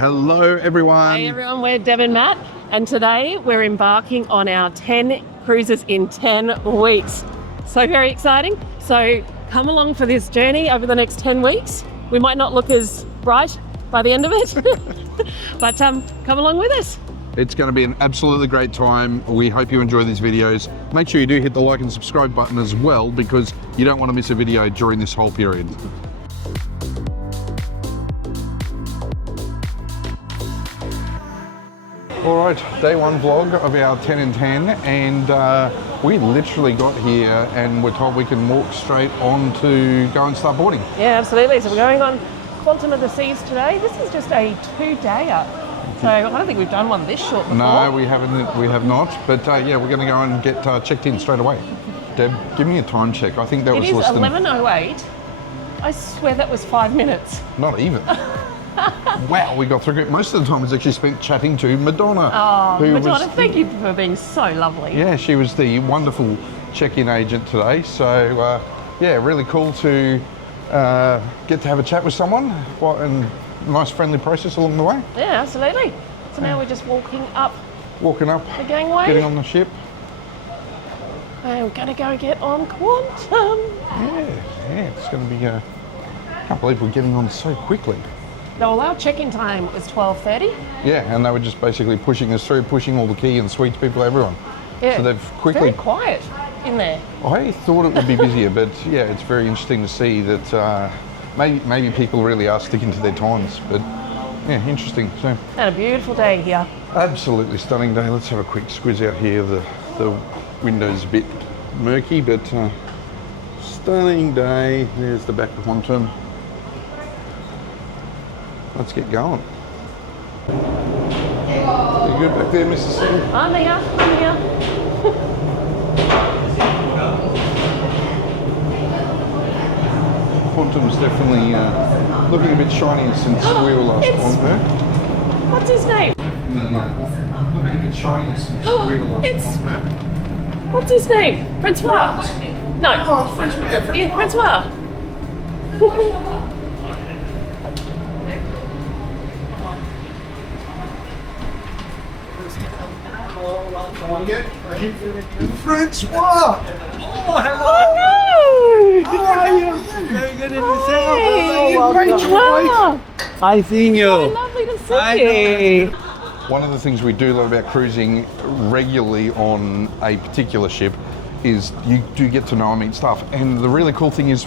Hello everyone. Hey everyone, we're Deb and Matt, and today we're embarking on our 10 cruises in 10 weeks. So very exciting. So come along for this journey over the next 10 weeks. We might not look as bright by the end of it, but come along with us. It's going to be an absolutely great time. We hope you enjoy these videos. Make sure you do hit the like and subscribe button as well, because you don't want to miss a video during this whole period. All right, day one vlog of our 10 in 10, and we literally got here and we're told we can walk straight on to go and start boarding. Yeah, absolutely. So we're going on Quantum of the Seas today. This is just a 2-dayer. So I don't think we've done one this short before. No, we haven't. We have not. But yeah, we're going to go and get checked in straight away. Deb, give me a time check. I think that was less than... It is 11:08. I swear that was 5 minutes. Not even. Wow, we got through it. Most of the time was actually spent chatting to Madonna. Oh, Madonna, thank you for being so lovely. Yeah, she was the wonderful check-in agent today. So yeah, really cool to get to have a chat with someone. And nice friendly process along the way. Yeah, absolutely. So now we're just walking up the gangway. Getting on the ship. And we're going to go get on Quantum. Yeah, it's going to be, I can't believe we're getting on so quickly. No, well, our check-in time was 12:30. Yeah, and they were just basically pushing us through, pushing all the key and suites people, everyone. Yeah, so they've quickly... Very quiet in there. I thought it would be busier, but yeah, it's very interesting to see that maybe people really are sticking to their times, but yeah, interesting. So, and a beautiful day here. Absolutely stunning day. Let's have a quick squiz out here. The window's a bit murky, but stunning day. There's the back of Quantum. Let's get going. You good back there, Mrs. C? I'm here. Quantum's definitely looking a bit shiny since we were last on her. What's his name? Looking a bit shiny since we were last on her. What's his name? Francois? No. Francois. Yeah, Francois. Francois! Oh, hello! Oh, no! How are you? Very good in Hey, Francois! I see you. Oh, lovely to see you. One of the things we do love about cruising regularly on a particular ship is you do get to know and meet staff. And the really cool thing is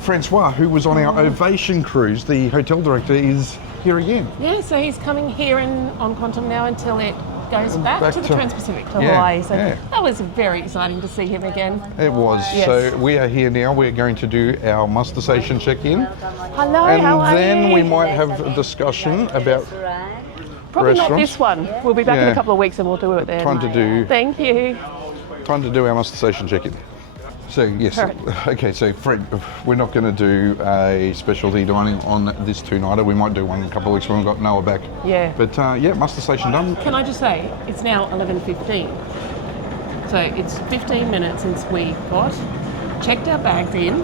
Francois, who was on our Ovation cruise, the hotel director, is here again. Yeah, so he's coming here on Quantum now until it goes back to the Trans-Pacific, to Hawaii. So that was very exciting to see him again. It was. Yes. So we are here now. We're going to do our muster station check-in. Hello, and how are then you? we might have a discussion about Probably not this one. We'll be back in a couple of weeks and we'll do it then. Time to do our muster station check-in. So yes, okay, so Fred, we're not going to do a specialty dining on this two-nighter. We might do one in a couple of weeks when we've got Noah back. Yeah. But yeah, muster station done. Can I just say, it's now 11:15. So it's 15 minutes since we checked our bags in,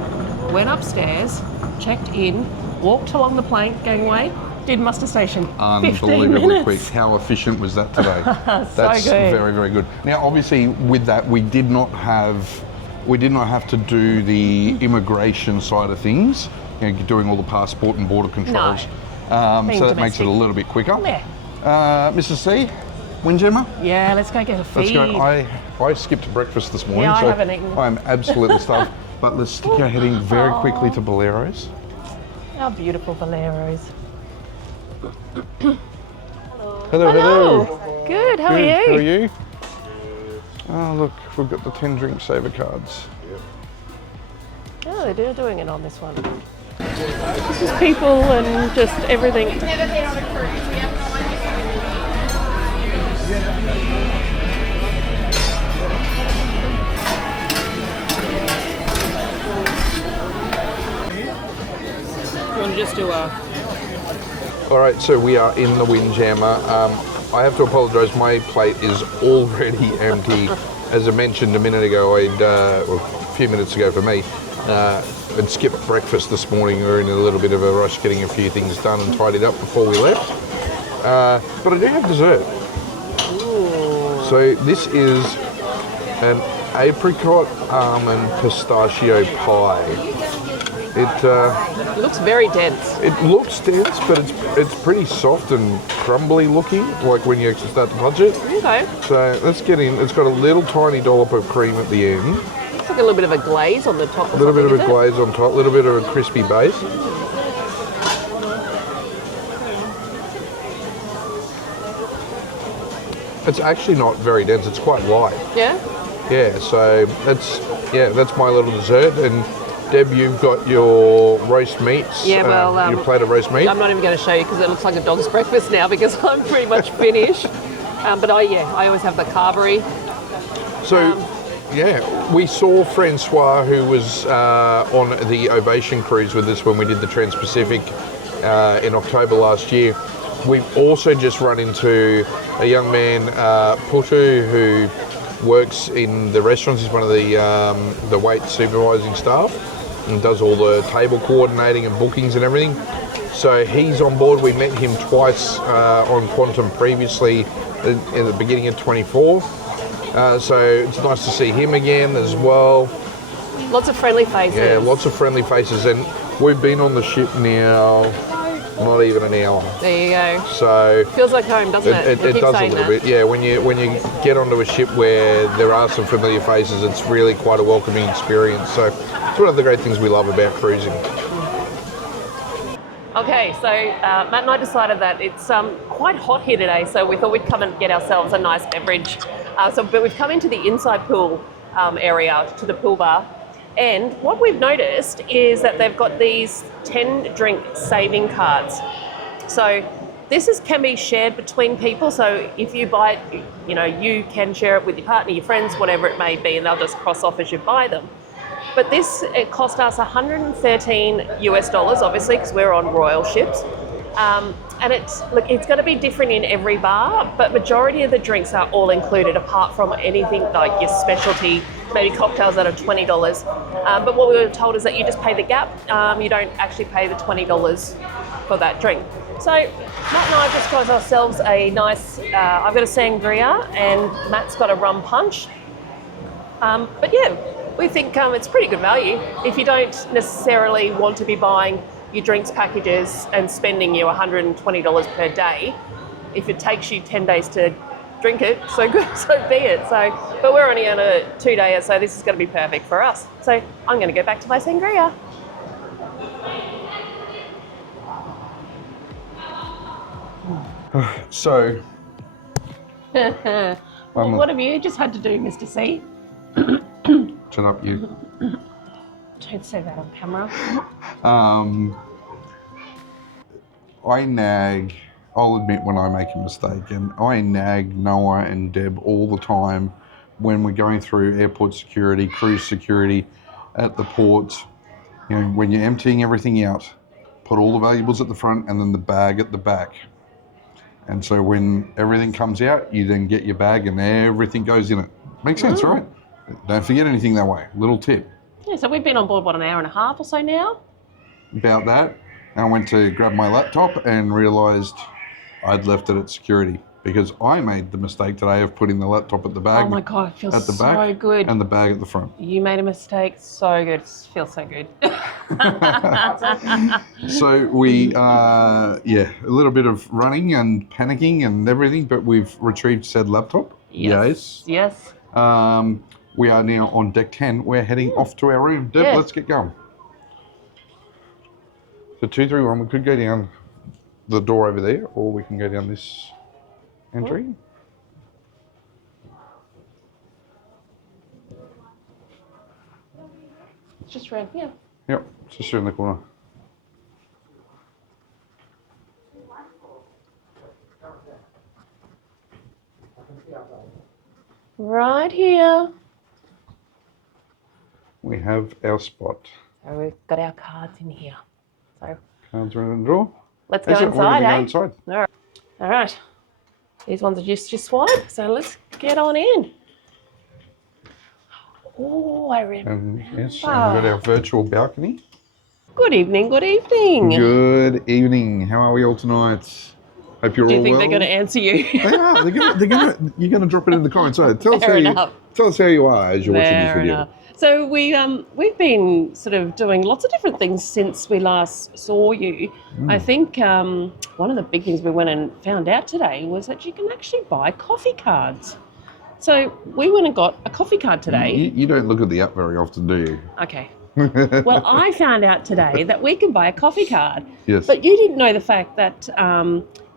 went upstairs, checked in, walked along the plank gangway, did muster station. Unbelievably quick. How efficient was that today? That's good. Very, very good. Now, obviously, with that, we did not have to do the immigration side of things, doing all the passport and border controls. No. So that makes it a little bit quicker. Yeah. Mrs. C, Windjammer? Yeah, let's go get a feed. Let's go. I skipped breakfast this morning, I so haven't eaten. I'm absolutely stuffed. But let's stick our heading very quickly to Bolero's. Our beautiful Bolero's. Hello. Good, how are you? How are you? Oh, look, we've got the 10 drink saver cards. Oh, they're doing it on this one. This is people and just everything. Never been on a cruise. We have no idea. You want to just do a... All right, so we are in the Windjammer. I have to apologise, my plate is already empty. As I mentioned a minute ago, a few minutes ago for me, I'd skipped breakfast this morning. We were in a little bit of a rush getting a few things done and tidied up before we left. But I do have dessert. Ooh. So this is an apricot almond pistachio pie. It looks very dense. It looks dense, but it's pretty soft and crumbly looking, like when you actually start to punch it. Okay. So let's get in. It's got a little tiny dollop of cream at the end. It's like a little bit of a glaze on the top. A little bit of a glaze on top, a little bit of a crispy base. It's actually not very dense. It's quite light. Yeah. Yeah. So that's my little dessert. And Deb, you've got your roast meats. Yeah. Well, your plate of roast meat. I'm not even going to show you because it looks like a dog's breakfast now because I'm pretty much finished. But I always have the carvery. So. Yeah, we saw Francois, who was on the Ovation cruise with us when we did the Trans-Pacific in October last year. We've also just run into a young man, Putu, who works in the restaurants. He's one of the wait supervising staff and does all the table coordinating and bookings and everything. So he's on board. We met him twice on Quantum previously in the beginning of 24. So it's nice to see him again as well. Lots of friendly faces. Yeah, lots of friendly faces. And we've been on the ship now not even an hour. There you go. So feels like home, doesn't it? It does a little bit. Yeah, when you get onto a ship where there are some familiar faces, it's really quite a welcoming experience. So it's one of the great things we love about cruising. Okay, so Matt and I decided that it's quite hot here today, so we thought we'd come and get ourselves a nice beverage. But we've come into the inside pool area, to the pool bar, and what we've noticed is that they've got these 10 drink saving cards. So this can be shared between people, so if you buy it, you can share it with your partner, your friends, whatever it may be, and they'll just cross off as you buy them. But it cost us $113 US, obviously, because we're on royal ships. And it's going to be different in every bar, but majority of the drinks are all included, apart from anything like your specialty, maybe cocktails that are $20. But what we were told is that you just pay the gap. You don't actually pay the $20 for that drink. So Matt and I just got ourselves a nice, I've got a sangria and Matt's got a rum punch. But yeah, we think it's pretty good value. If you don't necessarily want to be buying your drinks packages and spending you $120 per day, if it takes you 10 days to drink it, so good, so be it. So, but we're only on a 2-dayer, so this is going to be perfect for us. So I'm going to go back to my sangria. So, well, what have you just had to do, Mr. C? shut up, you. Don't say that on camera. I'll admit when I make a mistake, and I nag Noah and Deb all the time when we're going through airport security, cruise security, at the ports. When you're emptying everything out, put all the valuables at the front and then the bag at the back. And so when everything comes out, you then get your bag and everything goes in it. Makes sense, right? Don't forget anything that way. Little tip. Yeah, so we've been on board, an hour and a half or so now? About that. I went to grab my laptop and realised I'd left it at security because I made the mistake today of putting the laptop at the bag. Oh my God, it feels at the so back good. And the bag at the front. You made a mistake, so good. It feels so good. So we, a little bit of running and panicking and everything, but we've retrieved said laptop. Yes. We are now on deck 10. We're heading off to our room. Deb, let's get going. So 2, 3, 1, we could go down the door over there, or we can go down this entry. It's just around here. Yep, it's just around the corner. Right here. We have our spot. So we've got our cards in here. So cards are in the drawer. Let's go inside, Go inside. All right. These ones are just your swipe, so let's get on in. Oh, I remember. And yes, and we've got our virtual balcony. Good evening, good evening. Good evening. How are we all tonight? Hope you're Do you all think well. they're going to answer you? They are. They're gonna. You're gonna drop it in the comments. So tell us Fair how enough. tell us how you are as you're watching this Fair video. enough. So we've been sort of doing lots of different things since we last saw you. I think one of the big things we went and found out today was that you can actually buy coffee cards. So we went and got a coffee card today. You don't look at the app very often, do you? Okay. Well, I found out today that we can buy a coffee card. Yes. But you didn't know the fact that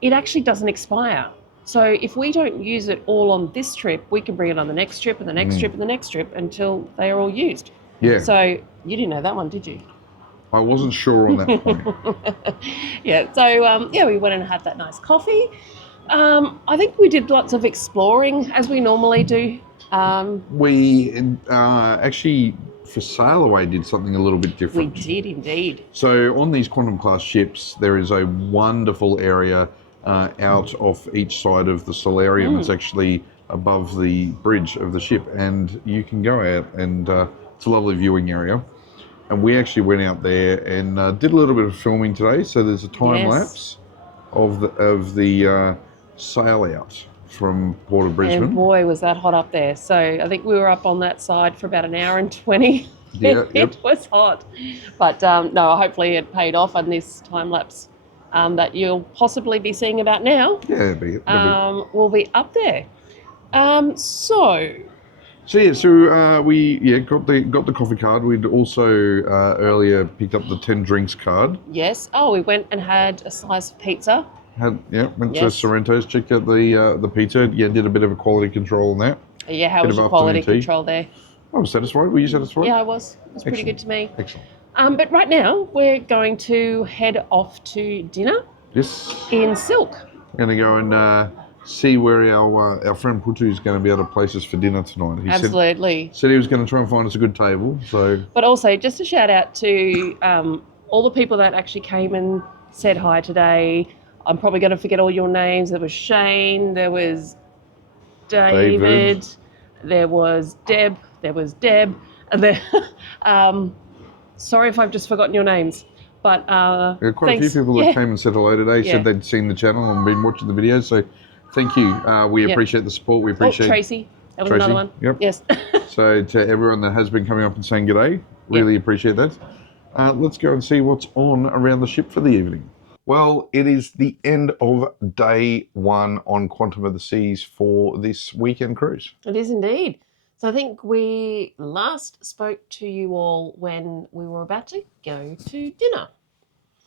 it actually doesn't expire. So if we don't use it all on this trip, we can bring it on the next trip and the next trip and the next trip until they are all used. Yeah. So you didn't know that one, did you? I wasn't sure on that point. Yeah. So we went and had that nice coffee. I think we did lots of exploring as we normally do. We actually, for Sail Away, did something a little bit We different. did indeed. So on these Quantum class ships, there is a wonderful area out off each side of the solarium. It's actually above the bridge of the ship, and you can go out, and it's a lovely viewing area. And we actually went out there and did a little bit of filming today. So there's a time lapse of the sail out from Port of Brisbane. And boy, was that hot up there. So I think we were up on that side for about an hour and 20. Yeah, It was hot. But no, hopefully it paid off on this time lapse that you'll possibly be seeing about now. Yeah, Will be up there. we got the coffee card. We'd also earlier picked up the 10 drinks card. Yes. Oh, we went and had a slice of pizza. Went to Sorrento's, checked out the pizza. Yeah, did a bit of a quality control on that. Yeah, how Bit was of your quality afternoon tea. control there? I was satisfied. Were you satisfied? Yeah, I was. It was pretty Excellent. good to me. Excellent. But right now, we're going to head off to dinner Yes. in Silk. We're going to go and see where our friend Putu is going to be able to place us for dinner tonight. He Absolutely. said he was going to try and find us a good table. So. But also, just a shout out to all the people that actually came and said hi today. I'm probably going to forget all your names. There was Shane, there was David. There was Deb, and there, sorry if I've just forgotten your names. But There are quite a few people that came and said hello today, said they'd seen the channel and been watching the videos. So thank you. We appreciate the support. We appreciate Tracy. That was Tracy. another one. Yep. Yes. So to everyone that has been coming up and saying g'day, really appreciate that. Let's go and see what's on around the ship for the evening. Well, it is the end of day one on Quantum of the Seas for this weekend cruise. It is indeed. So I think we last spoke to you all when we were about to go to dinner.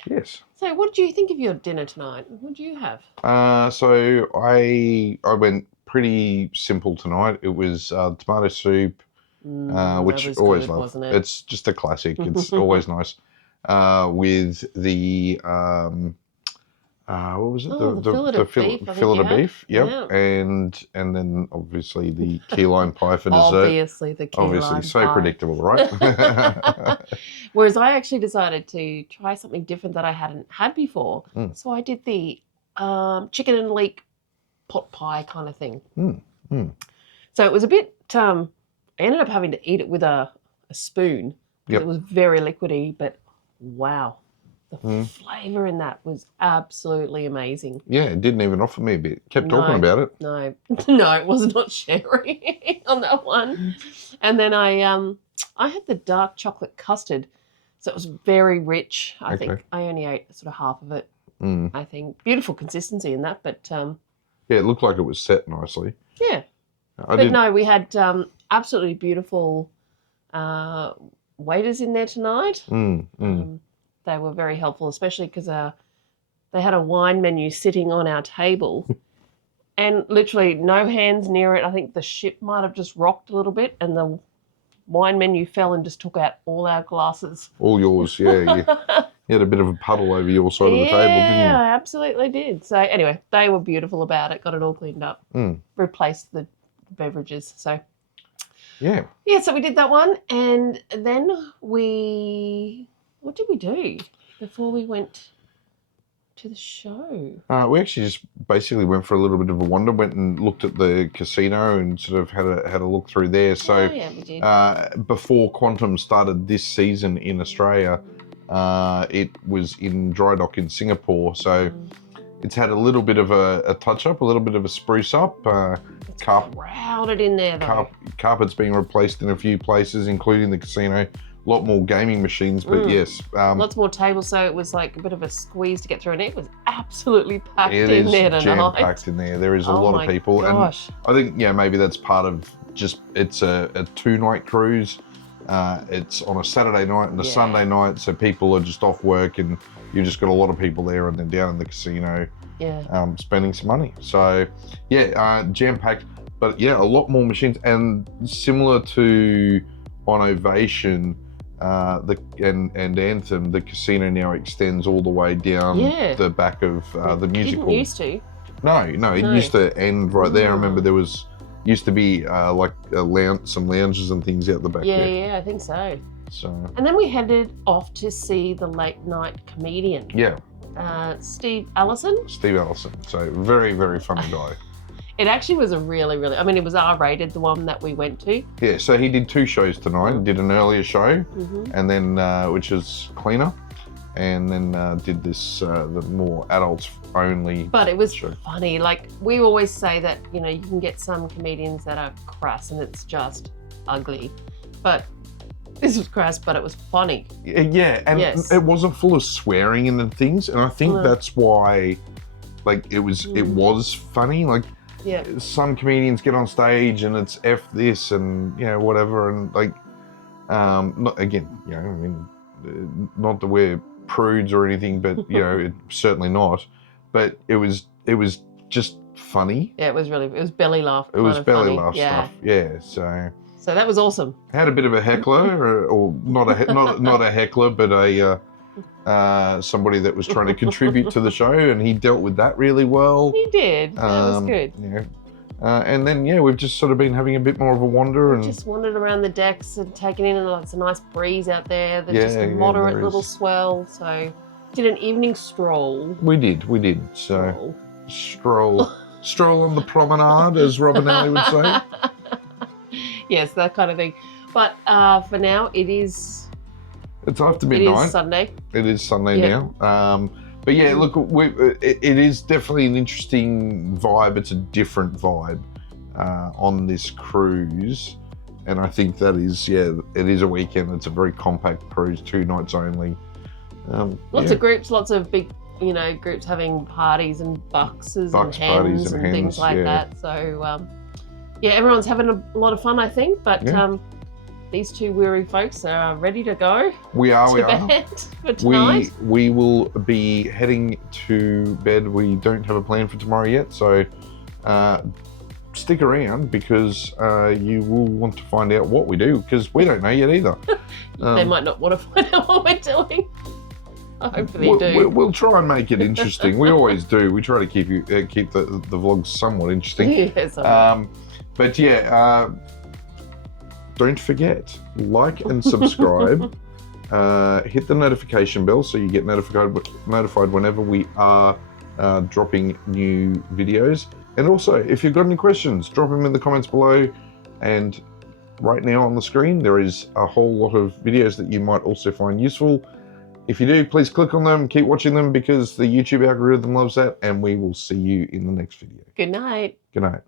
Yes. So what did you think of your dinner tonight? What did you have? So I went pretty simple tonight. It was tomato soup, which was always good, love. wasn't it? It's just a classic. It's always nice. With the what was it? The fillet of beef. Yep. Yeah. And then obviously the key lime pie for dessert. Obviously the key lime so pie. predictable, right? Whereas I actually decided to try something different that I hadn't had before. So I did the chicken and leek pot pie kind of thing. So it was a bit. I ended up having to eat it with a spoon. It was very liquidy, but wow. The flavour in that was absolutely amazing. Yeah, it didn't even offer me a bit. Kept talking about it. No, it was not sharing on that one. And then I had the dark chocolate custard, so it was very rich. I think I only ate sort of half of it. I think beautiful consistency in that, but yeah, it looked like it was set nicely. Yeah, no, we had absolutely beautiful waiters in there tonight. They were very helpful, especially because they had a wine menu sitting on our table and literally no hands near it. I think the ship might have just rocked a little bit and the wine menu fell and just took out all our glasses. All yours, yeah. You had a bit of a puddle over your side of the table, didn't you? Yeah, I absolutely did. So anyway, they were beautiful about it, got it all cleaned up, replaced the beverages. So yeah, so we did that one. And then what did we do before we went to the show? We actually just basically went for a little bit of a wander, went and looked at the casino and sort of had a look through there. So yeah, we did. before Quantum started this season in Australia, it was in dry dock in Singapore. So it's had a little bit of a touch up, a little bit of a spruce up. It's crowded in there though. Carpet's being replaced in a few places, including the casino. A lot more gaming machines, but yes. Lots more tables, so it was like a bit of a squeeze to get through, and it was absolutely packed It in is there tonight. jam-packed in there. There is a lot of people. Gosh. And I think, maybe that's part of just, it's a 2-night cruise. It's on a Saturday night and a Sunday night, so people are just off work and you've just got a lot of people there and then down in the casino spending some money. So, jam-packed. But, a lot more machines. And similar to on Ovation, and Anthem, the casino now extends all the way down the back of the musical. Didn't used to. No, it used to end right there. I remember there used to be some lounges and things out the back there. Yeah, I think so. So. And then we headed off to see the late night comedian. Yeah. Steve Allison. So very, very funny guy. It actually was a really, really, it was R-rated, the one that we went to. Yeah, so he did 2 shows tonight. Did an earlier show, and then which is cleaner, and then did this the more adults only. But it was show. funny. Like we always say that you can get some comedians that are crass and it's just ugly, but this was crass, but it was funny. Yeah, and it wasn't full of swearing and things, and I think that's why, it was funny. Some comedians get on stage and it's F this and whatever, and not not that we're prudes or anything, but certainly not. But it was just funny. Yeah, it was belly laugh. It was belly funny. laugh stuff. Yeah, so that was awesome. Had a bit of a heckler, or not a heckler, but a somebody that was trying to contribute to the show, and he dealt with that really well. He did. That was good. Yeah. And then we've just sort of been having a bit more of a wander and just wandered around the decks and taken in, and it's a nice breeze out there. There's just a moderate little swell. So did an evening stroll. We did. So stroll on the promenade, as Robin Alley would say. Yes, that kind of thing. But for now, it's after midnight. It is Sunday. It is Sunday now. But look, it is definitely an interesting vibe. It's a different vibe on this cruise. And I think that is, it is a weekend. It's a very compact cruise, 2 nights only. Lots of groups, lots of big, groups having parties and bucks and hens and things like that. So, everyone's having a lot of fun, I think. But these 2 weary folks are ready to go. We are. Bed for tonight. We will be heading to bed. We don't have a plan for tomorrow yet, so stick around because you will want to find out what we do, because we don't know yet either. They might not want to find out what we're doing. Hopefully you do. We'll try and make it interesting. We always do. We try to keep the vlogs somewhat interesting. Yes. But don't forget, like and subscribe. Hit the notification bell so you get notified whenever we are dropping new videos. And also, if you've got any questions, drop them in the comments below. And right now on the screen, there is a whole lot of videos that you might also find useful. If you do, please click on them, keep watching them, because the YouTube algorithm loves that. And we will see you in the next video. Good night. Good night.